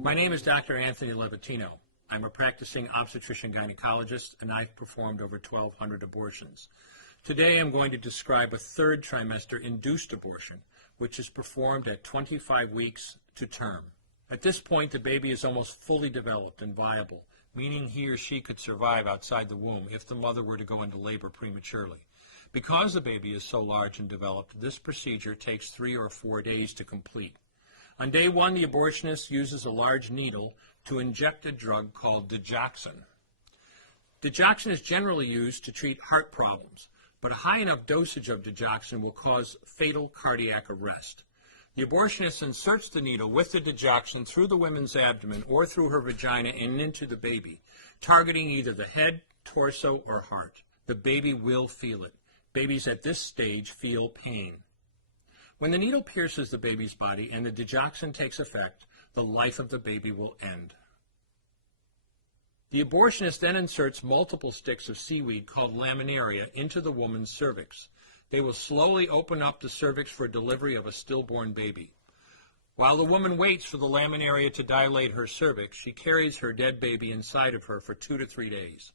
My name is Dr. Anthony Levatino. I'm a practicing obstetrician-gynecologist, and I've performed over 1,200 abortions. Today I'm going to describe a third trimester induced abortion, which is performed at 25 weeks to term. At this point, the baby is almost fully developed and viable, meaning he or she could survive outside the womb if the mother were to go into labor prematurely. Because the baby is so large and developed, this procedure takes 3 or 4 days to complete. On day 1, the abortionist uses a large needle to inject a drug called digoxin. Digoxin is generally used to treat heart problems, but a high enough dosage of digoxin will cause fatal cardiac arrest. The abortionist inserts the needle with the digoxin through the woman's abdomen or through her vagina and into the baby, targeting either the head, torso, or heart. The baby will feel it. Babies at this stage feel pain. When the needle pierces the baby's body and the digoxin takes effect, the life of the baby will end. The abortionist then inserts multiple sticks of seaweed called laminaria into the woman's cervix. They will slowly open up the cervix for delivery of a stillborn baby. While the woman waits for the laminaria to dilate her cervix, she carries her dead baby inside of her for 2 to 3 days.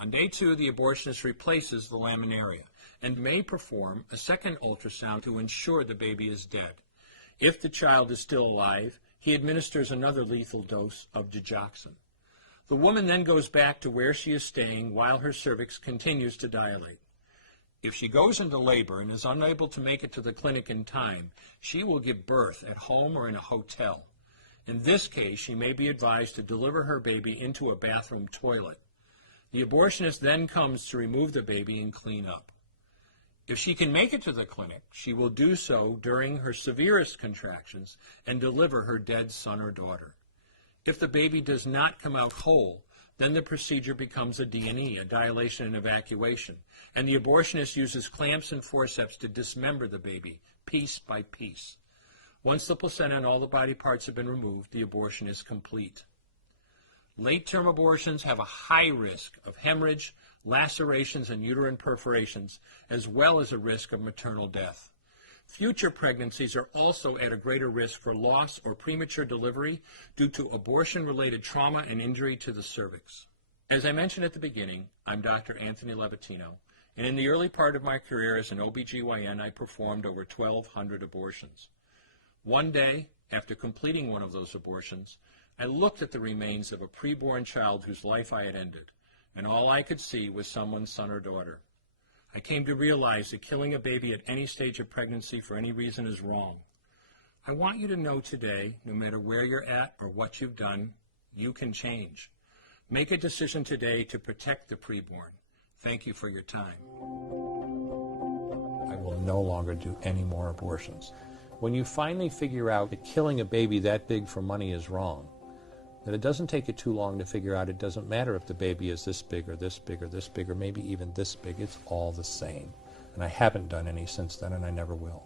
On day 2, the abortionist replaces the laminaria and may perform a second ultrasound to ensure the baby is dead. If the child is still alive, he administers another lethal dose of digoxin. The woman then goes back to where she is staying while her cervix continues to dilate. If she goes into labor and is unable to make it to the clinic in time, she will give birth at home or in a hotel. In this case, she may be advised to deliver her baby into a bathroom toilet. The abortionist then comes to remove the baby and clean up. If she can make it to the clinic, she will do so during her severest contractions and deliver her dead son or daughter. If the baby does not come out whole, then the procedure becomes a D&E, a dilation and evacuation, and the abortionist uses clamps and forceps to dismember the baby, piece by piece. Once the placenta and all the body parts have been removed, the abortion is complete. Late-term abortions have a high risk of hemorrhage, lacerations, and uterine perforations, as well as a risk of maternal death. Future pregnancies are also at a greater risk for loss or premature delivery due to abortion-related trauma and injury to the cervix. As I mentioned at the beginning, I'm Dr. Anthony Levatino, and in the early part of my career as an OBGYN, I performed over 1,200 abortions. One day, after completing one of those abortions, I looked at the remains of a preborn child whose life I had ended, and all I could see was someone's son or daughter. I came to realize that killing a baby at any stage of pregnancy for any reason is wrong. I want you to know today, no matter where you're at or what you've done, you can change. Make a decision today to protect the preborn. Thank you for your time. I will no longer do any more abortions. When you finally figure out that killing a baby that big for money is wrong, that it doesn't take you too long to figure out it doesn't matter if the baby is this big or this big or this big or maybe even this big, it's all the same. And I haven't done any since then, and I never will.